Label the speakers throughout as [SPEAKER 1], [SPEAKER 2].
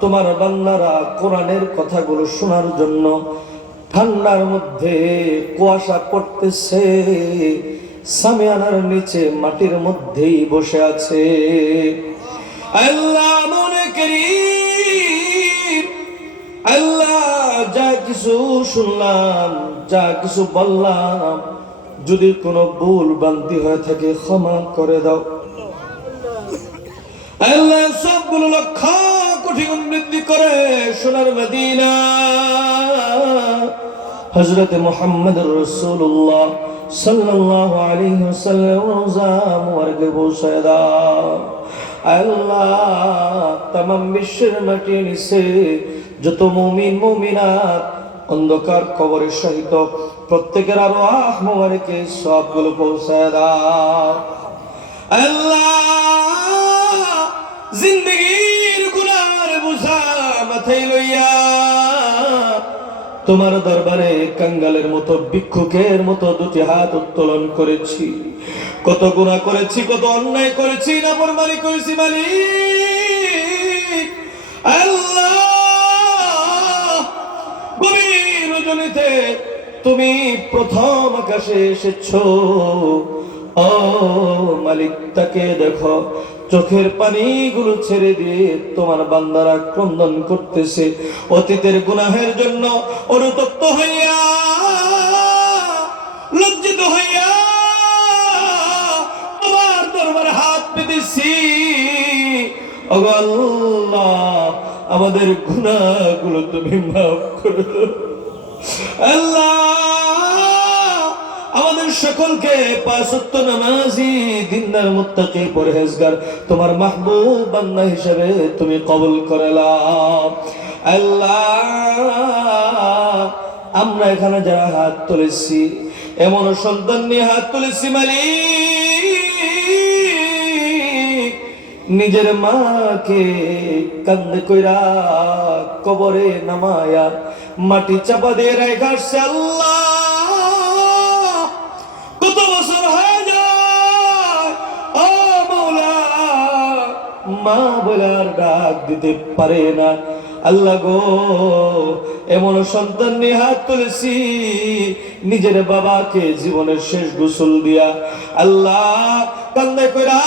[SPEAKER 1] তোমার বান্দারা কোরআনের কথাগুলো শোনার জন্য ঠান্ডার মধ্যে কুয়াশা পড়তেছে। সামিয়ানার নিচে মাটির মধ্যেই বসে আছে। আল্লাহ মনে করি, আল্লাহ যা কিছু শুনলাম, যা কিছু বললাম, যদি কোনো ভুল বান্তি হয়ে থাকে ক্ষমা করে দাও। আল্লাহ সবগুলো লক্ষ কোটি গুণ বৃদ্ধি করে সোনার মদিনা। হজরত মোহাম্মদ রসুল্লাহ সাল্লাল্লাহু আলাইহি ওয়াসাল্লাম রোজা মুবারকে দাও। আল্লাহ তামাম বিশ্বের মাটি নিচে যত মুমিন, মুমিনাত অন্ধকার কবরের সহিত প্রত্যেকের আরও আহ মোবারকে সবগুলো পৌঁছায় দাও। আল্লাহ জিন্দগির গুনার বুঝা মাথায় লইয়া তোমার দরবারে কাঙ্গালের মতো, ভিক্ষুকের মতো দুটি হাত উত্তোলন করেছি। কত গুণা করেছি, কত অন্যায় করেছি, না করেছি আল্লাহ তুমি প্রথম আকাশে এসেছ। ও মালিক, তাকে দেখো চোখের পানিগুলো ছেড়ে দিয়ে তোমার বান্দারা ক্রন্দন করতেছে অতীতের গুনাহের জন্য অনুতপ্ত হইয়া, লজ্জিত হইয়া তোমার দরবারে হাত পেতেছি আল্লাহ, আমাদের গুনাহগুলো তুমি মাফ করে। আল্লাহ আমাদের সকলকে পাঁচত্ব নামাজি, দিনদার, মুত্তাকি, পরহেজগার, তোমার মাহবুব বান্দা হিসেবে তুমি কবুল আল্লাহ, আমরা এখানে যারা হাত তুলেছি, এমন সন্তান নিয়ে হাত তুলেছি মালিক। নিজের মাকে কান্দে কইরা কবরে নামায়া মাটি চাপা দিয়ে রেখাচ্ছে আল্লাহ। মা বলার ডাক দিতে পারে না। আল্লাহ গো, এমন সন্তান নিয়ে হাত তুলেছি, নিজের বাবাকে জীবনের শেষ গোসল দিয়া। আল্লাহ কান্দে কইরা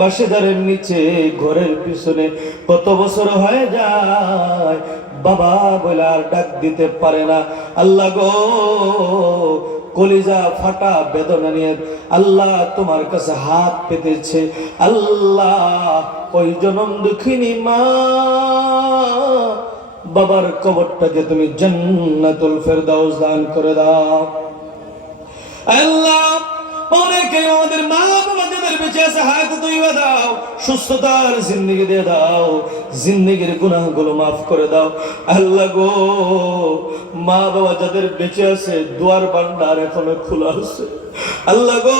[SPEAKER 1] বাসেদারের নিচে, ঘরের পিছনে কত বছর হয়ে যায়, বাবা বলে আর ডাক দিতে পারে না। আল্লাহ গো কলিজা ফাটা বেদনা নিয়ে আল্লাহ তোমার কাছে হাত পেতেছে। আল্লাহ, ওই জনম দুঃখিনী মা, বাবার কবরটাকে তুমি জান্নাতুল ফেরদাউস দান করে দাও। আল্লাহ অনেকে আমাদের মা যাদের বেঁচে আছে, দুয়ার বান্ডার এখনও খোলা আছে। আল্লাহ গো,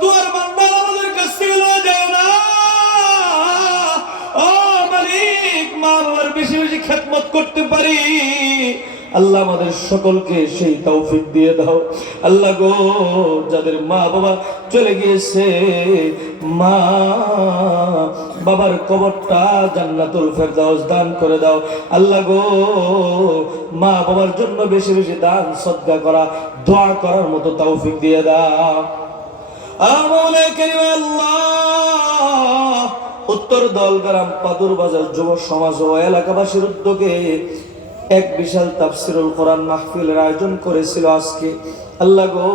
[SPEAKER 1] দুয়ার বান্ডার আমাদের কাছ থেকে লয়ে না। ও মালিক মা বাবার বেশি বেশি খেদমত করতে পারি। আল্লাহ আমাদের সকলকে সেই তৌফিক দিয়ে দাও। আল্লাহ গো, যাদের মা বাবা চলে গিয়েছে, মা বাবার কবরটা জান্নাতুল ফেরদাউস দান করে দাও। আল্লাহ গো, মা বাবার জন্য বেশি বেশি দান, সদ্গা করা, দোয়া করার মতো তৌফিক দিয়ে দাও। উত্তর দলগ্রাম পাদুর বাজার যুব সমাজ ও এলাকাবাসীর উদ্যোগে এক বিশাল তাফসিরুল কোরআন মাহফিলের আয়োজন করেছিল আজকে। আল্লাহ গো,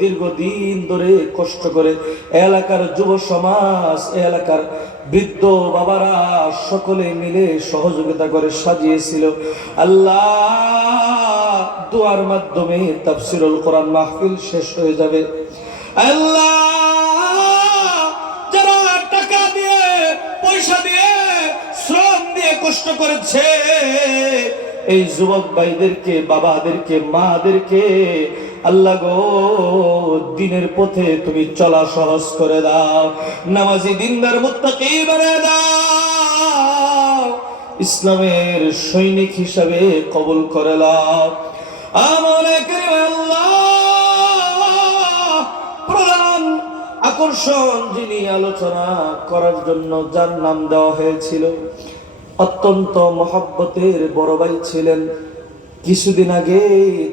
[SPEAKER 1] দীর্ঘদিন ধরে কষ্ট করে এলাকার যুব সমাজ, এলাকার বৃদ্ধ বাবারা সকলে মিলে সহযোগিতা করে সাজিয়েছিল। আল্লাহ দোয়ার মাধ্যমে তাফসিরুল কোরআন মাহফিল শেষ হয়ে যাবে। আল্লাহ যারা টাকা দিয়ে, পয়সা দিয়ে, শ্রম দিয়ে কষ্ট করেছে এই যুবক ভাইদেরকে, বাবাদেরকে, মাদেরকে, আল্লাহ গো, দিনের পথে তুমি চলা সহজ করে দাও, নামাজি দিনদার মুত্তাকি বানায় দাও, ইসলামের সৈনিক হিসাবে কবুল করে আল্লাহ, প্রধান আকর্ষণ যিনি আলোচনা করার জন্য যার নাম দেওয়া হয়েছিল। অত্যন্ত মহাব্বতের বড় ভাই ছিলেন। কিছুদিন আগে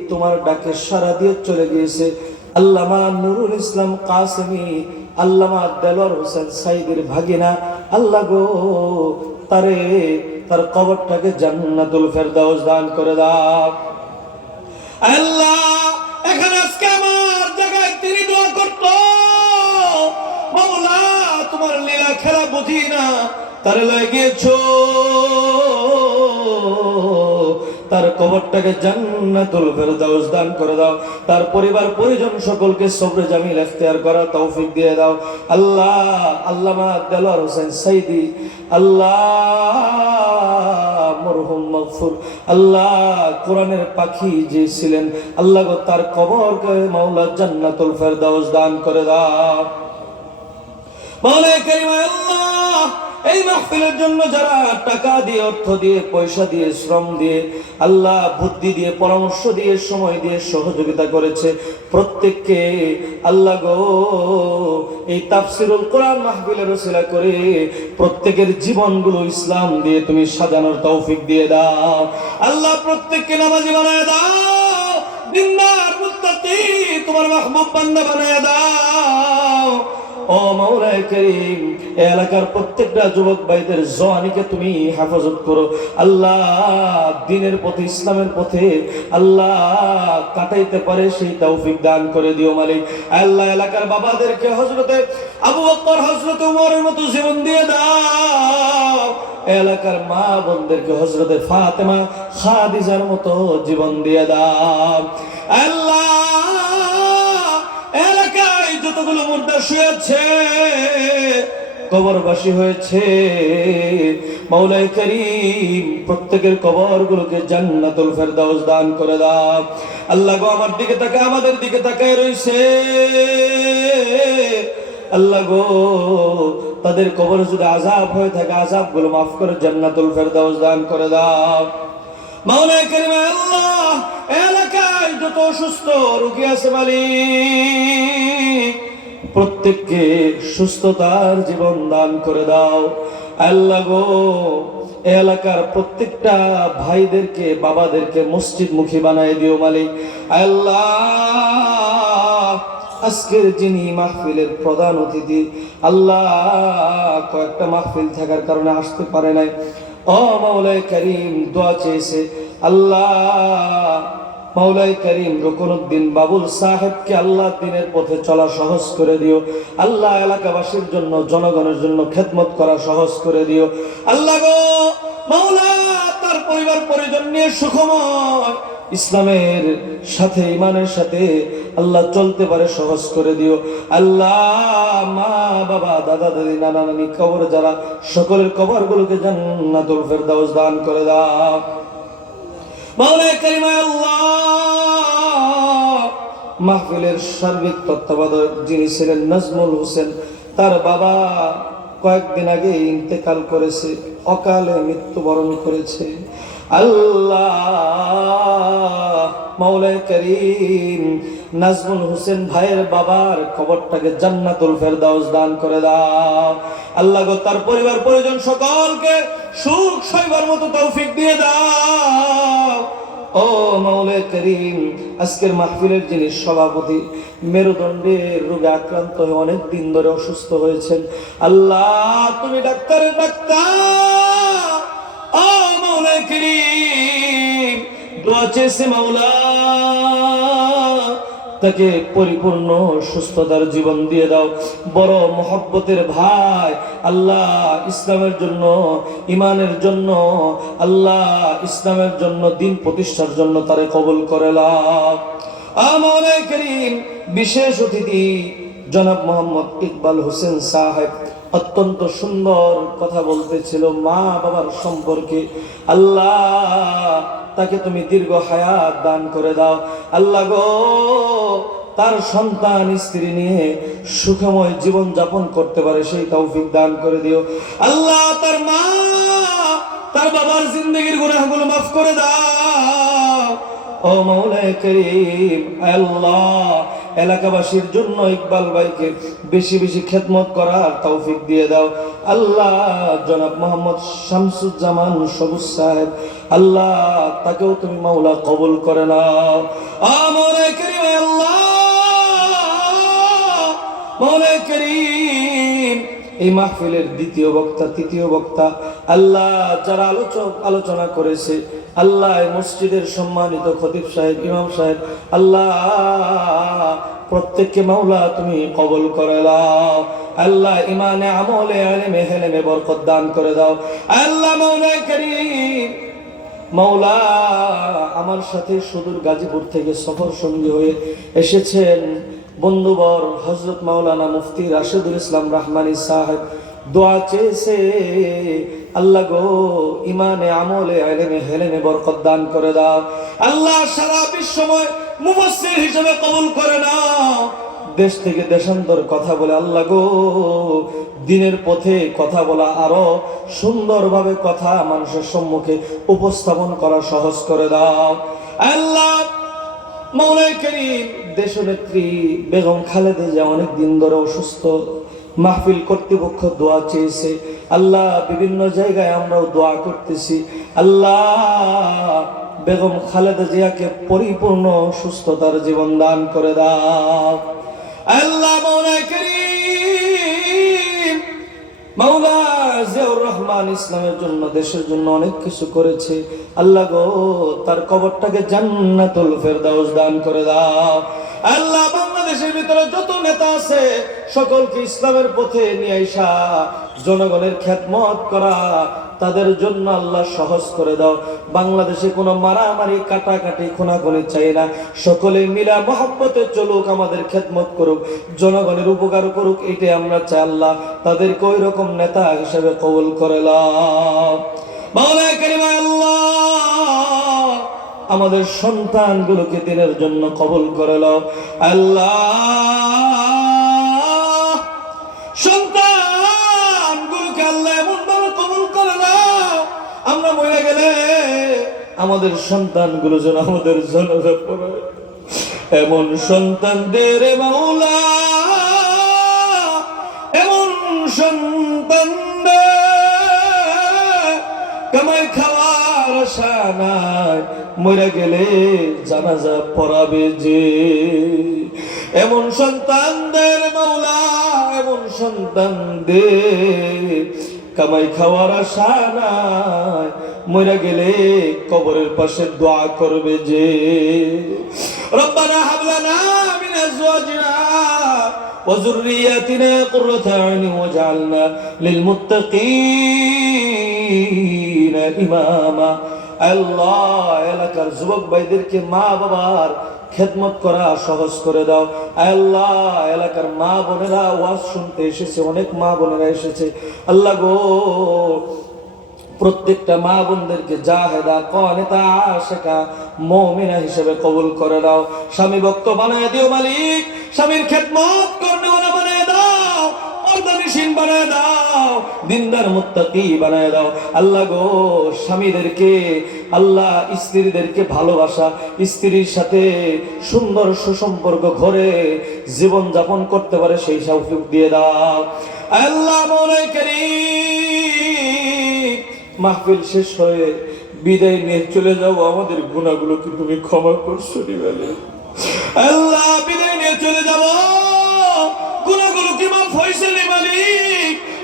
[SPEAKER 1] তোমার ডাকে সারা দিয়ে চলে গিয়েছে। আল্লামা নুরুল ইসলাম কাসেমি, আল্লামা দেলোয়ার হোসেন সাইদের ভাগিনা। আল্লাহ গো, তারে, তার কবরটাকে জান্নাতুল ফেরদাউস দান করে দাও। আল্লাহ, এখানে আজকে আমার জায়গায় তিনি দোয়া করত। মাওলা, তোমার লীলা খেলা বুঝি না। তার লাগিয়েছো তার কবরটাকে জান্নাতুল ফেরদাউস দান করে দাও। তার পরিবার, পরিজন সকলকে সবরে জামিল এখতিয়ার করা তৌফিক দিয়ে দাও। আল্লাহ, আল্লামা দেলোয়ার হোসেন সাইদি, আল্লাহ মরহুম আল্লাহ কোরআনের পাখি যে ছিলেন, আল্লাহ তার কবরকে মাওলা জান্নাতুল ফেরদাউস দান করে দাও। কারীম, আল্লাহ এই মাহফিলের জন্য যারা টাকা দিয়ে, অর্থ দিয়ে, পয়সা দিয়ে, শ্রম দিয়ে, আল্লাহ বুদ্ধি দিয়ে, পরামর্শ দিয়ে, সময় দিয়ে সহযোগিতা করেছে, প্রত্যেককে আল্লাহ গো, এই তাফসিরুল কোরআন মাহফিলের ওসিলা করে প্রত্যেকের জীবনগুলো ইসলাম দিয়ে তুমি সাজানোর তৌফিক দিয়ে দাও। আল্লাহ প্রত্যেককে নামাজি বানায় দাও। তোমার মাহবুব বান্দা বানায় দাও। ও করিম, এলাকার প্রত্যেকটা যুবক ভাইদের জওয়ানিকে তুমি হেফাজত করো। আল্লাহ দিনের পথে, ইসলামের পথে আল্লাহ কাটাইতে পারে সেই তৌফিক দান করে দিও মালিক। আল্লাহ এলাকার বাবাদেরকে হজরতে আবু বকর হজরতে উমরের মতো জীবন দিয়ে দাও। এলাকার মা বোনদেরকে হজরতে ফাতেমা, খাদিজার মতো জীবন দিয়ে দাও। আল্লাহ যতগুলো মুর্দা শুয়েছে কবরবাসী হয়েছে। মাওলাই করিম প্রত্যেকের কবরগুলোকে জান্নাতুল ফেরদাউস দান করে দাও। আল্লাহ গো, আমার দিকে তাকায়, আমাদের দিকে তাকায় রইছে। আল্লাহ গো, তাদের কবর যদি আজাব হয়ে থাকে আজাবগুলো মাফ করে জান্নাতুল ফেরদাউস দান করে দাও। মাওলাই করিম, আল্লাহ, এলাকায় যত অসুস্থ রুগী আছে মালিক প্রত্যেককে সুস্থতার জীবন দান করে দাও। আল্লাহ গো এলাকার প্রত্যেকটা ভাইদেরকে, বাবাদেরকে মসজিদ মুখী বানাই দিও মালিক। আল্লাহ, আজকের যিনি মাহফিলের প্রধান অতিথি, আল্লাহ কয়েকটা মাহফিল থাকার কারণে আসতে পারে নাই। ও মাওলাই করিম, দোয়া চেয়েছে। আল্লাহ মাওলাই করিম রকুনুদ্দিন বাবুল সাহেবকে আল্লাহ দিনের পথে চলা সহজ করে দিও। আল্লাহ এলাকাবাসীর জন্য, জনগণের জন্য খেদমত করা সহজ করে দিও। আল্লাহ গো মাওলা, তার পরিবার পরিজন নিয়ে সুখময় ইসলামের সাথে, ইমানের সাথে আল্লাহ চলতে পারে সহজ করে দিও। আল্লাহ, মা, বাবা, দাদা, দাদি, নানা, নানি, কবর যারা, সকলের কবরগুলোকে জান্নাতুল ফেরদাউস দান করে দাও। মাওলানা আল্লাহ। মাহফিলের সার্বিক তত্ত্বাবধায়ক যিনি ছিলেন নাজমুল হোসেন, তার বাবা কয়েকদিন আগে ইন্তেকাল করেছে, অকালে মৃত্যুবরণ করেছে। আল্লাহ মাওলাই করিম নাজমুল হোসেন ভাইয়ের বাবার কবরটাকে জান্নাতুল ফেরদাউস দান করে দাও। আল্লাহ গো, তার পরিবার, পরিজন সকলকে সুখ সইবার মতো তৌফিক দিয়ে দাও। ও মাওলে করিম, আজকের মাহফিলের যিনি সভাপতি মেরুদণ্ডের রোগে আক্রান্ত হয়ে অনেক দিন ধরে অসুস্থ হয়েছেন, আল্লাহ, তুমি ডাক্তারের ডাক্তার। তাকে পরিপূর্ণ সুস্থতার জীবন দিয়ে দাও। বড় মহব্বতের ভাই, আল্লাহ ইসলামের জন্য ইমানের জন্য, আল্লাহ ইসলামের জন্য, দিন প্রতিষ্ঠার জন্য তারে কবল করে করিম, বিশেষ অতিথি, জনাব মোহাম্মদ ইকবাল হোসেন সাহেব অত্যন্ত সুন্দর কথা বলতেছিল মা বাবার সম্পর্কে। আল্লাহ, তাকে তুমি দীর্ঘ হায়াত দান করে দাও। আল্লাহ গো, তার সন্তান, স্ত্রী নিয়ে সুখময় জীবন যাপন করতে পারে, সেই তৌফিক দান করে দিও। আল্লাহ, তার মা, তার বাবার জিন্দগির গুনাহগুলো মাফ করে দাও। ও মৌলায় করিম, আল্লাহ এলাকাবাসীর জন্য ইকবাল ভাইকে বেশি বেশি খেদমত করার তৌফিক দিয়ে দাও। আল্লাহ জনাব মোহাম্মদ শামসুজ্জামান সবুজ সাহেব, আল্লাহ তাকেও তুমি মাওলা কবুল করে নাও। করিম আল্লাহ মনে করিম। এই মাহফিলের দ্বিতীয় বক্তা, তৃতীয় বক্তা, আল্লাহ যারা আলোচক আলোচনা করেছে, আল্লাহ মসজিদের সম্মানিত খতিব সাহেব, ইমাম সাহেব, আল্লাহ প্রত্যেককে মাওলা তুমি কবল করে দাও আল্লাহ ইমানে আমলে, আলেমে, হেলেমে বরকত দান করে দাও। আল্লাহ মৌলা করিম, মাওলা আমার সাথে সুদূর গাজীপুর থেকে সফর সঙ্গী হয়ে এসেছেন। বন্ধুবর হজরত মাওলানা মুফতি রাশেদুল ইসলাম রহমানি সাহেব দোয়া চেয়েছে, আল্লাহ গো ইমানে আমলে, আলেমে, হেলেমে বরকত দান করে দাও। আল্লাহ সারা বিশ্বময় মুফাসসির হিসেবে কবুল করে নাও। দেশ থেকে দেশান্তর কথা বলে আল্লাহ গো, দিনের পথে কথা বলা আরও সুন্দরভাবে কথা মানুষের সম্মুখে উপস্থাপন করা সহজ করে দাও। আল্লাহ করিম, দেশনেত্রী বেগম খালেদা যে অনেক দিন ধরে অসুস্থ। মাহফিল কর্তৃপক্ষ দোয়া চেয়েছে। আল্লাহ বিভিন্ন জায়গায় আমরাও দোয়া করতেছি। আল্লাহ বেগম খালেদা জিয়াকে পরিপূর্ণ সুস্থতার জীবন দান করে দাও। আল্লাহ মনে করিম অনেক কিছু আল্লাহ গো, তার কবরটাকে দান করে দাও। আল্লাহ বাংলাদেশের ভিতরে যত নেতা আছে, সকলকে ইসলামের পথে নিয়ে জনগণের খ্যাতমত করা তাদের জন্য আল্লাহ সহজ করে দাও। বাংলাদেশে কোনো মারামারি, কাটাকাটি, খুনাখুনি চাই না। সকলে মিলা মহব্বতে চলুক, আমাদের খেদমত করুক, জনগণের উপকার করুক, এটাই আমরা চাই আল্লাহ। তাদেরকে ওই রকম নেতা হিসেবে কবুল করে আমাদের সন্তানগুলোকে দিনের জন্য কবুল করে লাও আল্লাহ! আমরা মরে গেলে আমাদের সন্তানগুলো যেন আমাদের জনজা পড়ে। এমন সন্তানদের মাওলা, এমন সন্তানদের কামাই খাওয়ার আশা নাই। মরে গেলে জানাজা পড়াবে যে। এমন সন্তানদের মাওলা, এমন সন্তানদের কামাই খাওয়ার আশা নাই মরে গেলে কবরের পাশে দোয়া করবে যে রব্বানা হাবলানা মিন আজওয়াজিনা وذرياتنا قرة أعين واجعلنا للمتقين إماما আল্লাহ এলাকার যুবক ভাইদেরকে মা বাবার খেদমত করা সহজ করে দাও। আল্লাহ, এলাকার মা বোনেরা ওয়াজ শুনতে এসেছে, অনেক মা বোনেরা এসেছে। আল্লাহ গো, প্রত্যেকটা মা বোনদেরকে জাহেদা কনেতা আশেকা মমিনা হিসেবে কবুল করে দাও। স্বামী ভক্ত বানায় দিও মালিক, স্বামীর খেদমত দাও পর্দানিসীন বানায় দাও, দিনদার মুত্তাকি বানায় দাও। আল্লাহ গো, স্বামীদেরকে, আল্লাহ স্ত্রীদেরকে ভালোবাসা, স্ত্রীর সাথে সুন্দর সুসম্পর্ক ঘরে জীবন যাপন করতে পারে সেই সৌফিক দিয়ে দাও। আল্লাহ মনে করি মাহফিল শেষ হয়ে বিদায় নিয়ে চলে যাও। আমাদের গুণাগুলো কি তুমি ক্ষমা করছ আল্লাহ, বিদায় নিয়ে চলে যাব।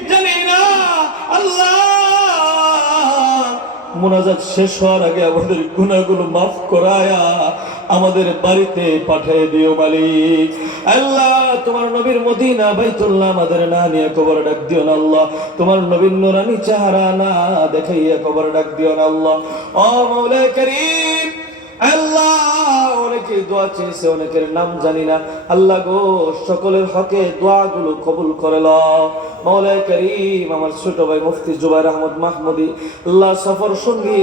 [SPEAKER 1] জানি না। আল্লাহ। মোনাজাত শেষ হওয়ার আগে আমাদের মাফ করায়া আমাদের বাড়িতে পাঠিয়ে দিও মালিক। আল্লাহ, তোমার নবীর মদিনা বাইতুল্লাহ আমাদের না নিয়ে কবর ডাক দিও না আল্লাহ। তোমার নবীর নুরানি চেহারা না দেখাইয়া কবর ডাক দিও না আল্লাহ। ও মৌলা করিম, আল্লাহ। অনেকে দোয়া চেয়েছে, অনেকের নাম জানি না। আল্লাহ গো, সকলের হকে দোয়াগুলো কবুল করে মাওলায় করিম আমার ছোট ভাই মুফতি জুবাইর আহমদ মাহমুদি আল্লাহ সফর সঙ্গী।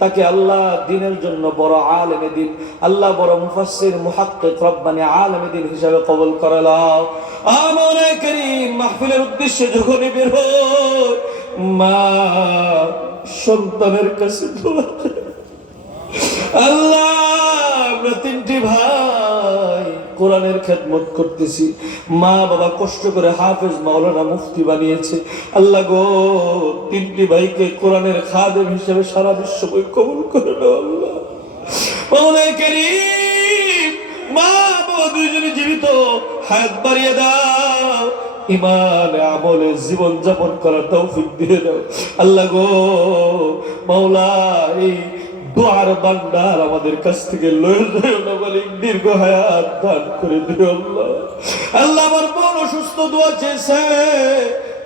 [SPEAKER 1] তাকে আল্লাহ দিনের জন্য বড় আলেমে দিন, আল্লাহ বড় মুফাসসির, মুহাক্কিক রব্বানি আলেমে দিন হিসাবে কবুল করে লও আমায় করিম, মাহফিলের উদ্দেশ্যে যখনই বের মা সন্তানের কাছে দোয়া আল্লাহ আমরা তিনটি ভাই কোরআনের খেদমত করতেছি। মা বাবা কষ্ট করে হাফেজ মাওলানা মুফতি বানিয়েছে। আল্লাহ গো, তিনটি ভাইকে কোরআনের খাদেম হিসেবে সারা বিশ্ব বই কবুল করে আল্লাহ। মা বাবা দুইজনে জীবিত। হায়াত বাড়িয়ে দাও। ইমান আমলে জীবন যাপন করার তৌফিক দিয়ে দাও। আল্লাহ গো, মাওলা, এই দোয়ার বান্ডার আমাদের কাছ থেকে দীর্ঘ হায়াত দান করে দিও আল্লাহ। আল্লাহ আমার বোন অসুস্থ দোয়া চেয়েছে।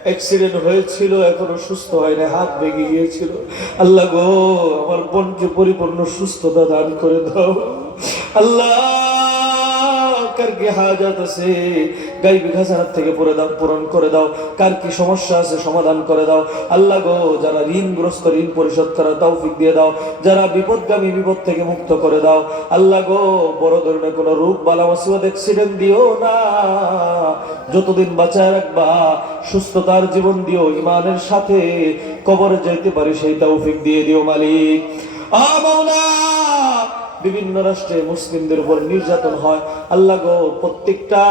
[SPEAKER 1] অ্যাক্সিডেন্ট হয়েছিল, এখনও সুস্থ হয়নি, হাত ভেঙে গিয়েছিল। আল্লাহ গো, আমার বোনকে পরিপূর্ণ সুস্থতা দান করে দাও। আল্লাহ হাজাত আছে? খাজানার থেকে দাও, পূরণ করে দাও। কার কি সমস্যা আছে সমাধান করে দাও। আল্লাহ গো, যারা ঋণগ্রস্ত ঋণ পরিশোধ তৌফিক দিয়ে দাও, যারা বিপদগামী বিপদ থেকে মুক্ত করে দাও। আল্লাহ গো, বড় ধরনের কোনো রোগ বালা মুসিবত অ্যাক্সিডেন্ট দিও না। যতদিন বাঁচায় রাখবা, সুস্থতার জীবন দিও ইমানের সাথে কবরে যাইতে পারি, সেই তৌফিক দিয়ে দিও মালিক। আ বিভিন্ন রাষ্ট্রে মুসলিমদের উপর নির্যাতন হয়। আল্লাহ গো, প্রত্যেকটা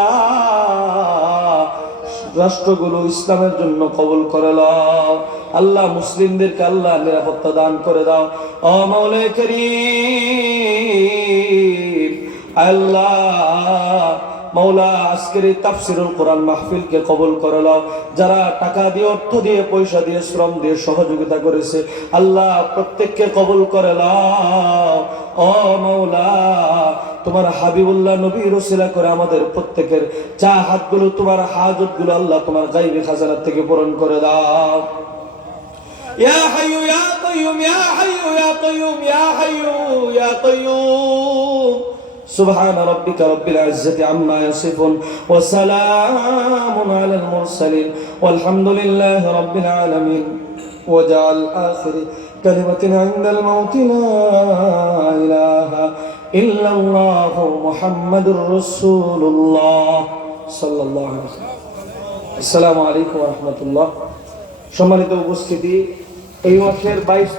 [SPEAKER 1] রাষ্ট্রগুলো ইসলামের জন্য কবল করে লাও আল্লাহ মুসলিমদেরকে আল্লাহ নিরাপত্তা দান করে দাও। আল্লাহ মৌলা আজকের এই তাফসিরুল কোরআন মাহফিলকে কবুল করে নাও যারা টাকা দিয়ে অর্থ দিয়ে পয়সা দিয়ে শ্রম দিয়ে সহযোগিতা করেছে আল্লাহ প্রত্যেককে কবুল করে নাও ও মৌলা তোমার হাবিবুল্লাহ নবী রসিলা করে আমাদের প্রত্যেকের চা হাতগুলো তোমার হাজতগুলো আল্লাহ তোমার গাইবে খাজানার থেকে পূরণ করে দাও يا حي يا قيوم يا حي يا قيوم يا حي يا قيوم سبحان ربك رب العزة عما يصفون وسلام على المرسلين والحمد لله رب العالمين وجعل آخر كلمة عند الموت لا إله إلا الله محمد رسول الله صلى الله عليه وسلم আসসালামু আলাইকুম রহমতুল্লাহ সম্মানিত উপস্থিতি এই মাসের বাইশ